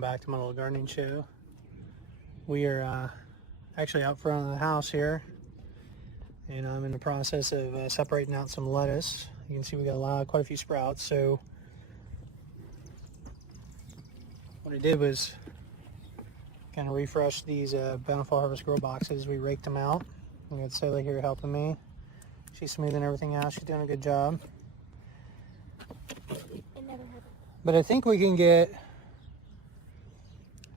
welcome back to my little gardening show. We are actually out front of the house here, and I'm in the process of separating out some lettuce. You can see we got quite a few sprouts. So what I did was kind of refresh these Bountiful Harvest grow boxes. We raked them out. We got Sally here helping me. She's smoothing everything out. She's doing a good job. But I think we can get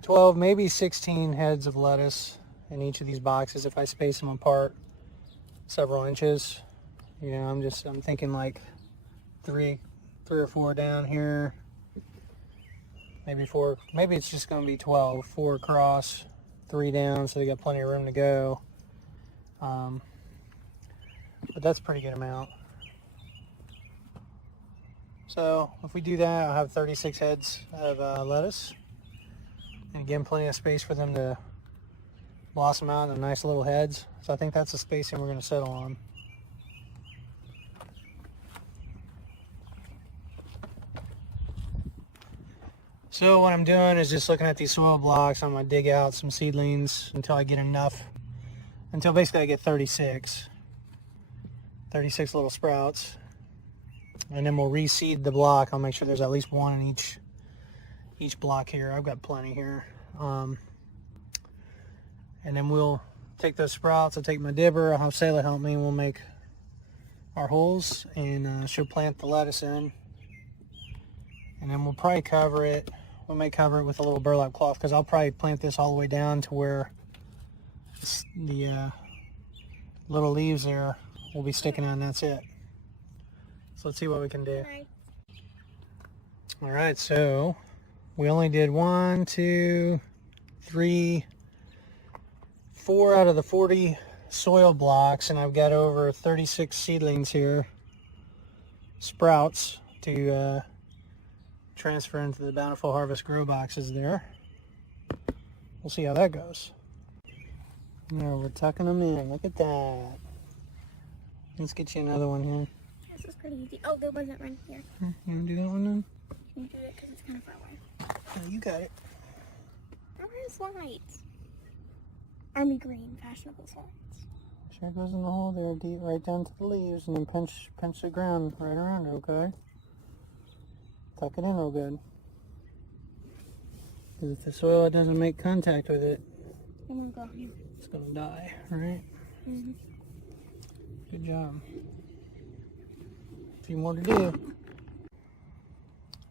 12, maybe 16 heads of lettuce in each of these boxes if I space them apart several inches. You know, I'm thinking like three or four down here, maybe four, maybe it's just going to be 12, 4 across, 3 down, so they got plenty of room to go. But that's a pretty good amount. So if we do that, I'll have 36 heads of lettuce. And again, plenty of space for them to blossom out in nice little heads. So I think that's the spacing we're going to settle on. So what I'm doing is just looking at these soil blocks. I'm going to dig out some seedlings until I get enough, until basically I get 36 little sprouts. And then we'll reseed the block. I'll make sure there's at least one in each block here. I've got plenty here. And then we'll take those sprouts. I'll take my dibber. I'll have Sayla help me. We'll make our holes, and she'll plant the lettuce in. And then we'll probably cover it. We may cover it with a little burlap cloth, because I'll probably plant this all the way down to where the little leaves there will be sticking out, and that's it. So let's see what we can do. All right, so we only did 1, 2, 3, 4 out of the 40 soil blocks, and I've got over 36 seedlings here, sprouts, to transfer into the Bountiful Harvest grow boxes there. We'll see how that goes. Now we're tucking them in. Look at that. Let's get you another one here. This is pretty easy. Oh, there wasn't one here. You want to do that one then? Can you do it because it's kind of far away? Oh, you got it. Where's lights? Army green, fashionable slides. Sure goes in the hole there, deep, right down to the leaves, and then pinch the ground right around it, okay? Tuck it in real good. Because if the soil doesn't make contact with it, it's going to die, right? Mm-hmm. Good job. A few more to do.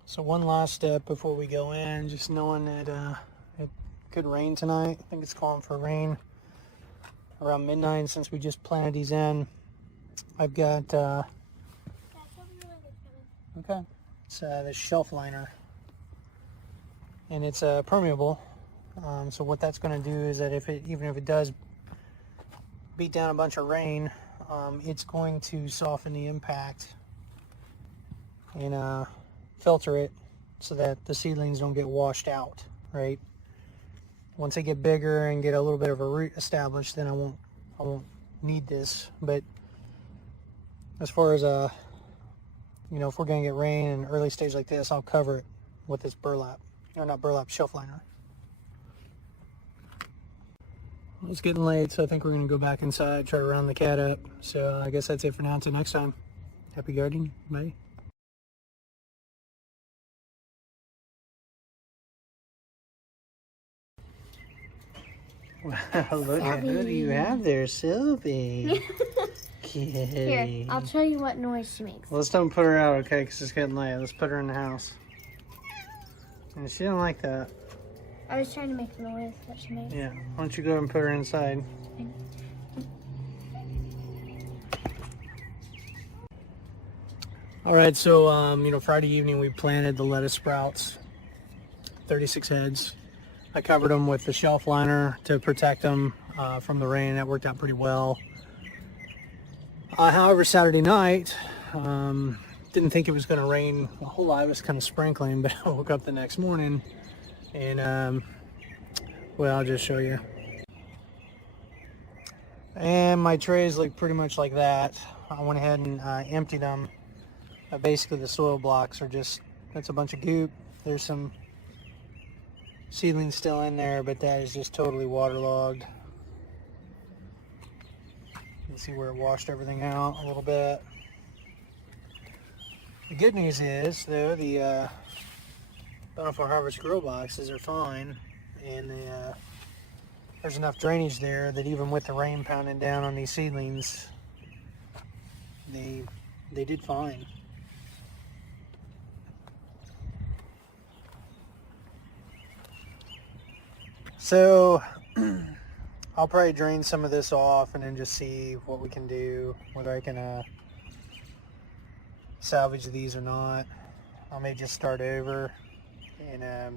So one last step before we go in, just knowing that it could rain tonight. I think it's calling for rain around midnight. Since we just planted these in, I've got okay, it's this shelf liner, and it's permeable. So what that's going to do is that even if it does beat down a bunch of rain, it's going to soften the impact and filter it so that the seedlings don't get washed out, right? Once they get bigger and get a little bit of a root established, then I won't need this. But as far as you know, if we're gonna get rain in an early stage like this, I'll cover it with this burlap, or not burlap, shelf liner. Well, it's getting late, so I think we're gonna go back inside, try to round the cat up. So I guess that's it for now. Until next time, happy gardening. Bye. Wow, look at who do you have there, Sylvie. Here, I'll show you what noise she makes. Well, let's don't put her out, okay, because it's getting late. Let's put her in the house. And she didn't like that. I was trying to make the noise that she made. Yeah, why don't you go and put her inside. All right, so, you know, Friday evening we planted the lettuce sprouts, 36 heads. I covered them with the shelf liner to protect them from the rain. That worked out pretty well. However, Saturday night, didn't think it was going to rain a whole lot. It was kind of sprinkling, but I woke up the next morning and, well, I'll just show you. And my trays look pretty much like that. I went ahead and emptied them. Basically, the soil blocks are just, that's a bunch of goop. There's some seedlings still in there, but that is just totally waterlogged. You can see where it washed everything out a little bit. The good news is, though, the Bountiful Harvest grow boxes are fine, and there's enough drainage there that even with the rain pounding down on these seedlings, they did fine. So I'll probably drain some of this off and then just see what we can do, whether I can salvage these or not. I may just start over and I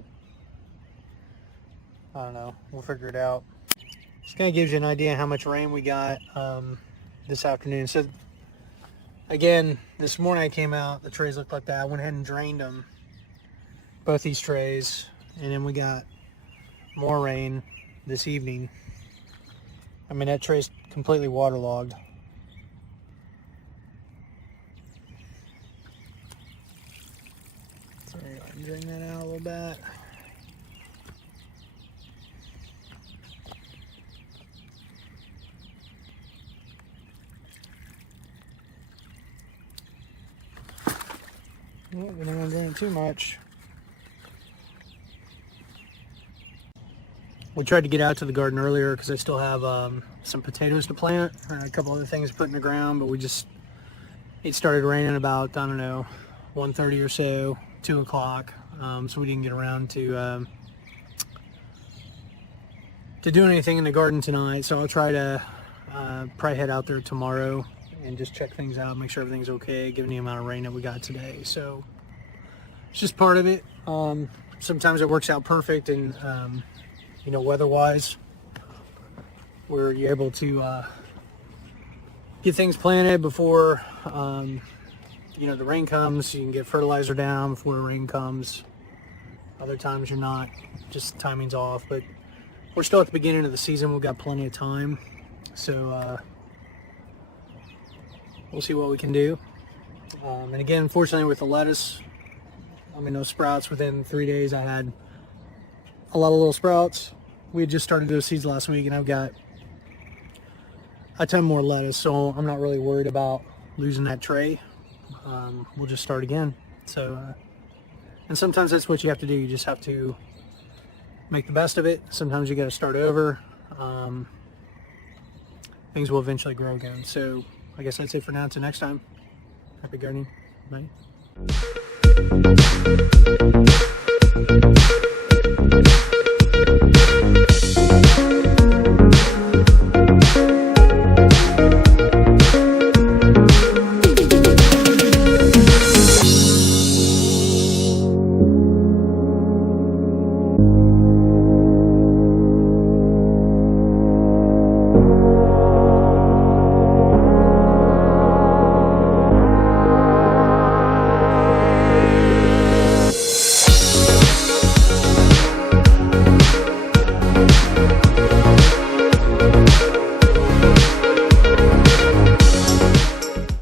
don't know, we'll figure it out. Just kind of gives you an idea how much rain we got this afternoon. So again, this morning I came out, the trays looked like that. I went ahead and drained them, both these trays, and then we got more rain this evening. I mean, that tray's completely waterlogged. So I can drain that out a little bit. We don't want to drain it too much. We tried to get out to the garden earlier because I still have some potatoes to plant and a couple other things to put in the ground, but it started raining about, I don't know, 1:30 or so, 2 o'clock, so we didn't get around to doing anything in the garden tonight. So I'll try to probably head out there tomorrow and just check things out, make sure everything's okay, given the amount of rain that we got today. So it's just part of it. Sometimes it works out perfect, and you know, weather-wise, where you're able to get things planted before you know, the rain comes. You can get fertilizer down before the rain comes. Other times you're not, just timing's off. But we're still at the beginning of the season. We've got plenty of time, so we'll see what we can do. And again, unfortunately, with the lettuce, I mean, those sprouts, within 3 days I had a lot of little sprouts. We had just started those seeds last week, and I've got a ton more lettuce, so I'm not really worried about losing that tray. We'll just start again. So and sometimes that's what you have to do. You just have to make the best of it. Sometimes you got to start over. Things will eventually grow again. So I guess that's it for now. Until next time, happy gardening. Bye.